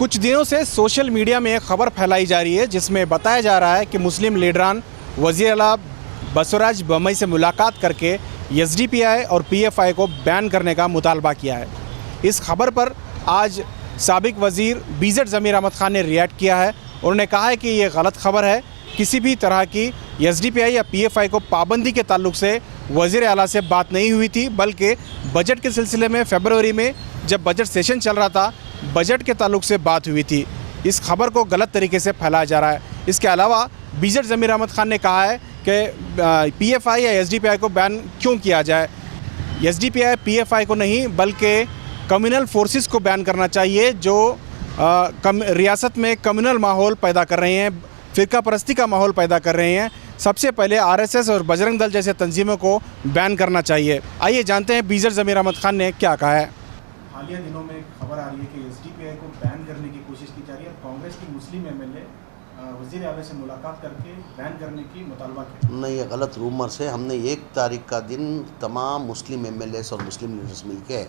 कुछ दिनों से सोशल मीडिया में एक खबर फैलाई जा रही है जिसमें बताया जा रहा है कि मुस्लिम लीडरान वज़ीर आला बसवराज बोम्मई से मुलाकात करके एसडीपीआई और पीएफआई को बैन करने का मुतालबा किया है। इस खबर पर आज साबिक वज़ीर बीजेड ज़मीर अहमद खान ने रिएक्ट किया है। उन्होंने कहा है कि ये गलत खबर है। किसी भी तरह की एसडीपीआई या पीएफआई को पाबंदी के ताल्लुक से वज़ीर आला से बात नहीं हुई थी, बल्कि बजट के सिलसिले में फरवरी में जब बजट सेशन चल रहा था, बजट के ताल्लुक से बात हुई थी। इस खबर को गलत तरीके से फैलाया जा रहा है। इसके अलावा बीजेड ज़मीर अहमद खान ने कहा है कि पीएफआई या एसडीपीआई को बैन क्यों किया जाए। एसडीपीआई पीएफआई को नहीं बल्कि कम्युनल फोर्सेस को बैन करना चाहिए जो रियासत में कम्युनल माहौल पैदा कर रहे हैं, फ़िरका परस्ती का माहौल पैदा कर रहे हैं। सबसे पहले आरएसएस और बजरंग दल जैसे तंजीमों को बैन करना चाहिए। आइए जानते हैं बीजेड ज़मीर अहमद खान ने क्या कहा है। हालिया दिनों में खबर आ रही है कि एसडीपीआई को बैन करने की कोशिश की जा रही है। कांग्रेस की मुस्लिम एमएलए वज़ीर आला से मुलाकात करके बैन करने की मुतालबा किया। नहीं, ये गलत रूमर्स है। हमने 1 तारीख का दिन तमाम मुस्लिम एमएलएस और मुस्लिम लीडर्स मिलके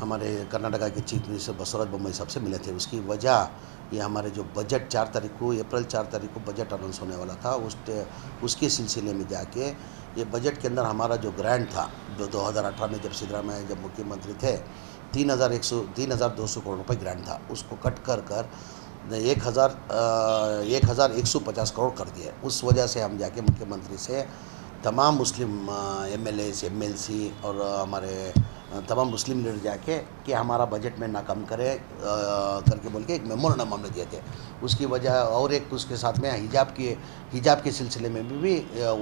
हमारे कर्नाटका के चीफ मिनिस्टर बसवराज बोम्मई साहब से मिले थे। उसकी वजह ये हमारे जो बजट 4 तारीख को अप्रैल 4 तारीख को बजट अनाउंस होने वाला था, उसके सिलसिले में जाके ये बजट के अंदर हमारा जो ग्रांट था, जो 2018 में जब सिद्धरामैया जब मुख्यमंत्री थे, 3,200 करोड़ रुपए ग्रांट था, उसको कट कर 1,150 करोड़ कर दिया। उस वजह से हम जाके मुख्यमंत्री से तमाम मुस्लिम एमएलएस, एमएलसी और हमारे तमाम मुस्लिम लीडर जाके कि हमारा बजट में ना कम करे करके बोल के एक मेमोरेंडम हमने दिए थे। उसकी वजह और एक उसके साथ में हिजाब के सिलसिले में भी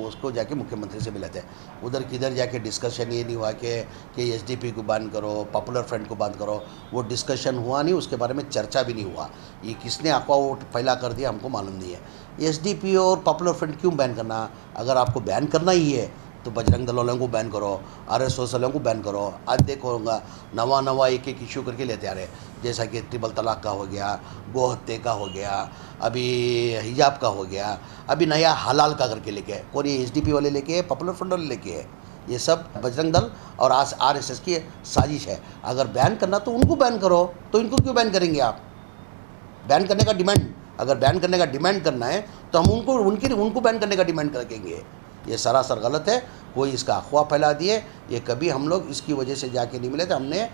उसको जाके मुख्यमंत्री से मिले थे। उधर किधर जाके डिस्कशन ये नहीं हुआ कि एसडीपी को बैन करो, पॉपुलर फ्रंट को बैन करो, वो डिस्कशन हुआ नहीं, उसके बारे में चर्चा भी नहीं हुआ। ये किसने अफवाह फैला कर दिया हमको मालूम नहीं है। एसडीपी और पॉपुलर फ्रंट क्यों बैन करना? अगर आपको बैन करना ही है तो बजरंग दल वालों को बैन करो, आरएसएस वालों को बैन करो। आज देखो नवा एक इशू करके लेते आ रहे, जैसा कि ट्रिपल तलाक का हो गया, गो हत्या का हो गया, अभी हिजाब का हो गया, अभी नया हलाल का करके लेके है। कौन? ये एसडीपी वाले लेके है, पॉपुलर फ्रंट वाले लेके है। ये सब बजरंग दल और आरएसएस की साजिश है। अगर बैन करना तो उनको बैन करो, तो इनको क्यों बैन करेंगे आप? बैन करने का डिमांड, अगर बैन करने का डिमांड करना है तो हम उनको बैन करने का डिमांड करेंगे। ये सरासर गलत है। कोई इसका अफवाह फैला दिए, ये कभी हम लोग इसकी वजह से जाके नहीं मिले थे। हमने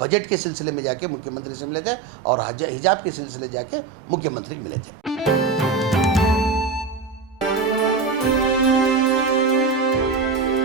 बजट के सिलसिले में जाके मुख्यमंत्री से मिले थे और हिजाब के सिलसिले जाके मुख्यमंत्री मिले थे।